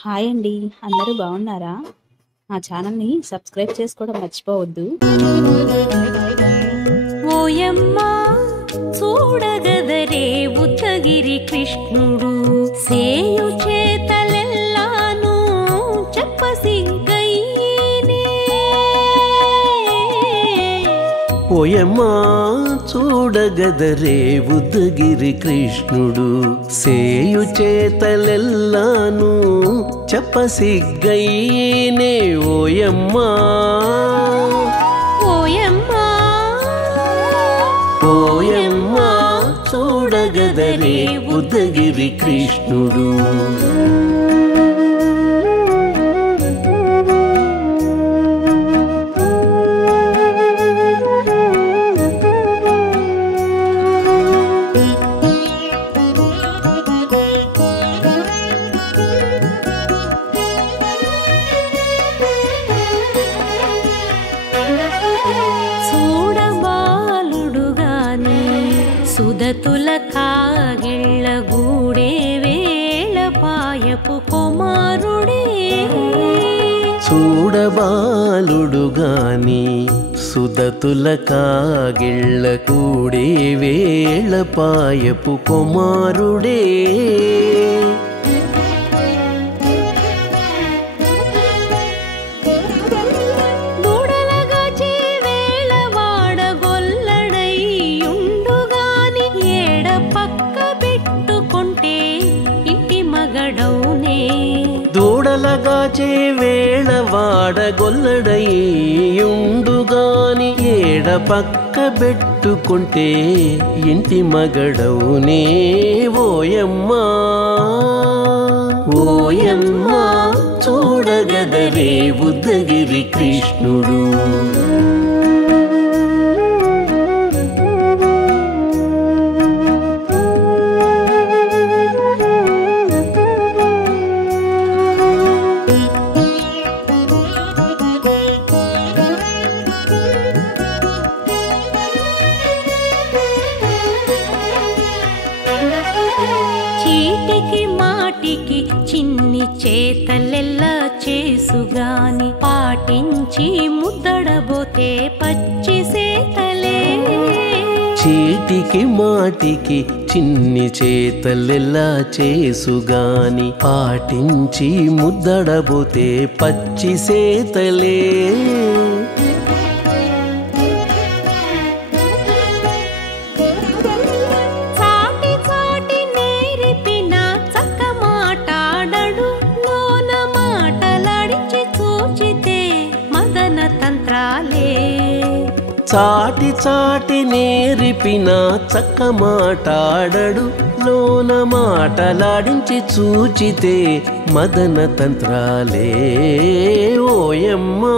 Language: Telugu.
హాయ్ అండి. అందరూ బాగున్నారా? మా ఛానల్‌ని సబ్స్క్రైబ్ చేసుకోవడం మర్చిపోవద్దు. ఓయమ్మా చూడగదరే ఉత్తగిరి కృష్ణుడు సేయు చేతలెల్లాను చెప్పసిగ్గయ్యేనే. ఓయమ్మా చూడగదరే ఉద్దగిరి కృష్ణుడు సేయు చేతలెల్లాను చెప్పసిగ్గయ్యేనే. ఓయమ్మా ఓయమ్మా ఓయమ్మా చూడగదరే ఉద్దగిరి కృష్ణుడు. చూడబాలుడుగాని సుదతుల కాగిళ్ళ గూడే వేళ పాయపు కుమారుడే. చూడబాలుడుగాని సుదతుల కాగిళ్ళ కూడే వేళ పాయపు కుమారుడే. దూడలగాచే వేళ వాడగొల్లడయ్యుండుగాని ఏడ పక్క పెట్టుకుంటే ఇంటి మగడౌనే. దూడలగాచే వేళ వాడగొల్లడయ్యుండుగాని ఏడ పక్క పెట్టుకుంటే ఇంటి మగడవునే. ఓయమ్మా ఓయమ్మా చూడగదరే ఉద్దగిరి కృష్ణుడు. చీటికి మాటికి చిన్ని చేతలెల్లా చేసుగాని పాటించి ముద్దడబోతే పచ్చి సేతలే. చీటికి మాటికి చిన్ని చేతలెలా చేసుగాని పాటించి ముద్దడబోతే పచ్చి సేతలే. చాటి చాటి నేరిపిన చక్క మాటాడడు లోన మాటలాడించి చూచితే మదన తంత్రాలే. చాటి చాటి నేరిపిన చక్క మాటాడడు లోన మాటలాడించి చూచితే మదన తంత్రాలే. ఓయమ్మా